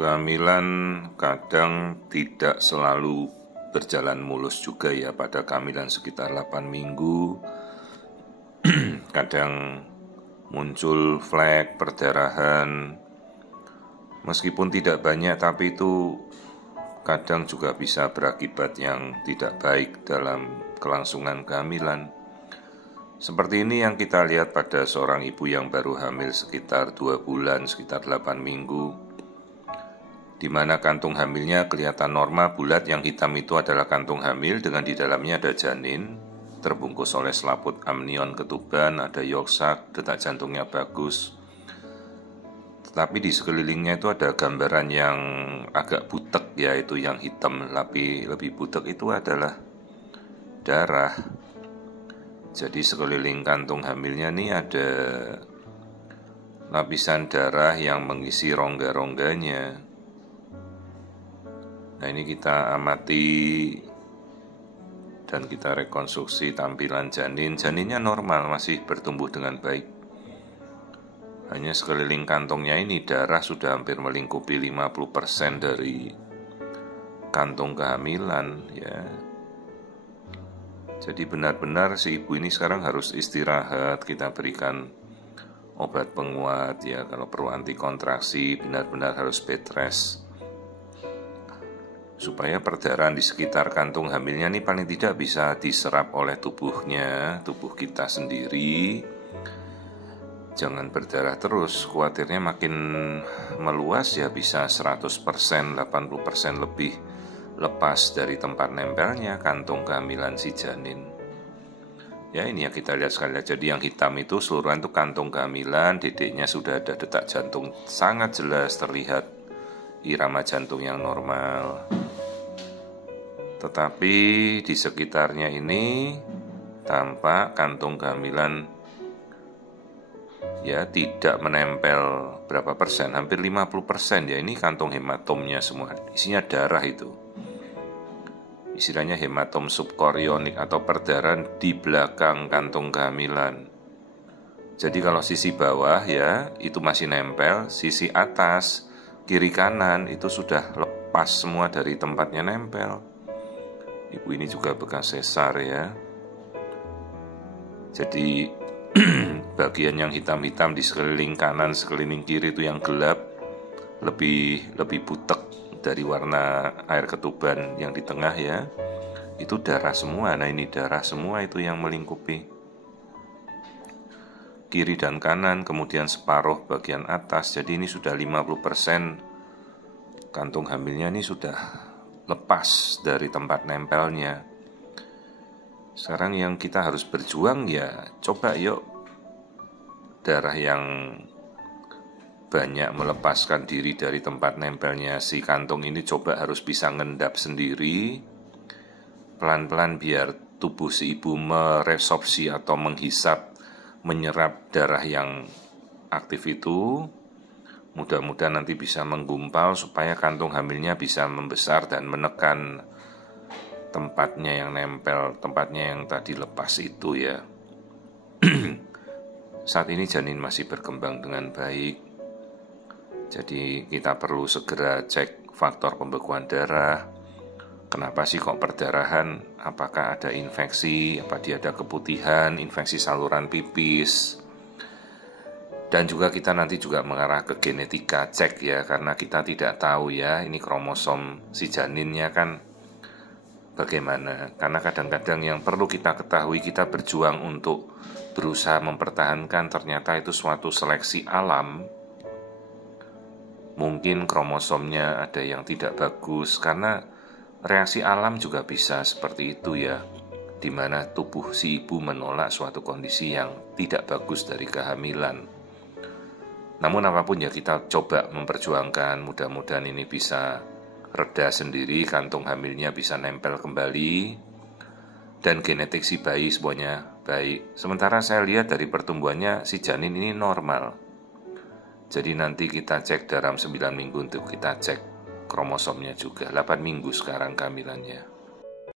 Kehamilan kadang tidak selalu berjalan mulus juga ya. Pada kehamilan sekitar 8 minggu kadang muncul flek, perdarahan. Meskipun tidak banyak, tapi itu kadang juga bisa berakibat yang tidak baik dalam kelangsungan kehamilan. Seperti ini yang kita lihat pada seorang ibu yang baru hamil sekitar 2 bulan, sekitar 8 minggu, di mana kantung hamilnya kelihatan normal, bulat. Yang hitam itu adalah kantung hamil dengan di dalamnya ada janin, terbungkus oleh selaput amnion ketuban, ada yolk sac, detak jantungnya bagus. Tetapi di sekelilingnya itu ada gambaran yang agak butek, yaitu yang hitam lebih butek itu adalah darah. Jadi sekeliling kantung hamilnya nih ada lapisan darah yang mengisi rongga-rongganya. Nah, ini kita amati dan kita rekonstruksi tampilan janin. Janinnya normal, masih bertumbuh dengan baik. Hanya sekeliling kantongnya ini darah sudah hampir melingkupi 50% dari kantung kehamilan ya. Jadi benar-benar si ibu ini sekarang harus istirahat, kita berikan obat penguat ya, kalau perlu anti kontraksi, benar-benar harus bed rest, supaya perdarahan di sekitar kantung hamilnya ini paling tidak bisa diserap oleh tubuh kita sendiri. Jangan berdarah terus, khawatirnya makin meluas ya bisa 100%, 80% lebih lepas dari tempat nempelnya kantung kehamilan si janin. Ya, ini yang kita lihat sekali lagi. Jadi yang hitam itu seluruhan itu kantung kehamilan, dedeknya sudah ada detak jantung sangat jelas terlihat, irama jantung yang normal. Tetapi di sekitarnya ini tampak kantung kehamilan ya tidak menempel berapa persen, hampir 50% ya. Ini kantung hematomnya semua, isinya darah itu. Istilahnya hematom subkorionik atau perdarahan di belakang kantung kehamilan. Jadi kalau sisi bawah ya itu masih nempel, sisi atas kiri kanan itu sudah lepas semua dari tempatnya nempel. Ibu ini juga bekas sesar ya. Jadi bagian yang hitam-hitam di sekeliling kanan, sekeliling kiri itu yang gelap, lebih butek dari warna air ketuban yang di tengah ya. Itu darah semua. Nah, ini darah semua itu yang melingkupi kiri dan kanan, kemudian separuh bagian atas. Jadi ini sudah 50% kantung hamilnya ini sudah lepas dari tempat nempelnya. Sekarang yang kita harus berjuang ya, coba yuk darah yang banyak melepaskan diri dari tempat nempelnya si kantung ini coba harus bisa ngendap sendiri pelan-pelan biar tubuh si ibu meresorpsi atau menghisap, menyerap darah yang aktif itu. Mudah-mudahan nanti bisa menggumpal supaya kantung hamilnya bisa membesar dan menekan tempatnya yang nempel, tempatnya yang tadi lepas itu ya. Saat ini janin masih berkembang dengan baik. Jadi kita perlu segera cek faktor pembekuan darah. Kenapa sih kok perdarahan? Apakah ada infeksi? Apa dia ada keputihan, infeksi saluran pipis? Dan juga kita nanti juga mengarah ke genetika cek ya, karena kita tidak tahu ya ini kromosom si janinnya kan bagaimana. Karena kadang-kadang yang perlu kita ketahui, kita berjuang untuk berusaha mempertahankan, ternyata itu suatu seleksi alam. Mungkin kromosomnya ada yang tidak bagus, karena reaksi alam juga bisa seperti itu ya, di mana tubuh si ibu menolak suatu kondisi yang tidak bagus dari kehamilan. Namun apapun ya kita coba memperjuangkan, mudah-mudahan ini bisa reda sendiri, kantung hamilnya bisa nempel kembali, dan genetik si bayi semuanya baik. Sementara saya lihat dari pertumbuhannya si janin ini normal. Jadi nanti kita cek dalam 9 minggu untuk kita cek kromosomnya juga. 8 minggu sekarang kehamilannya.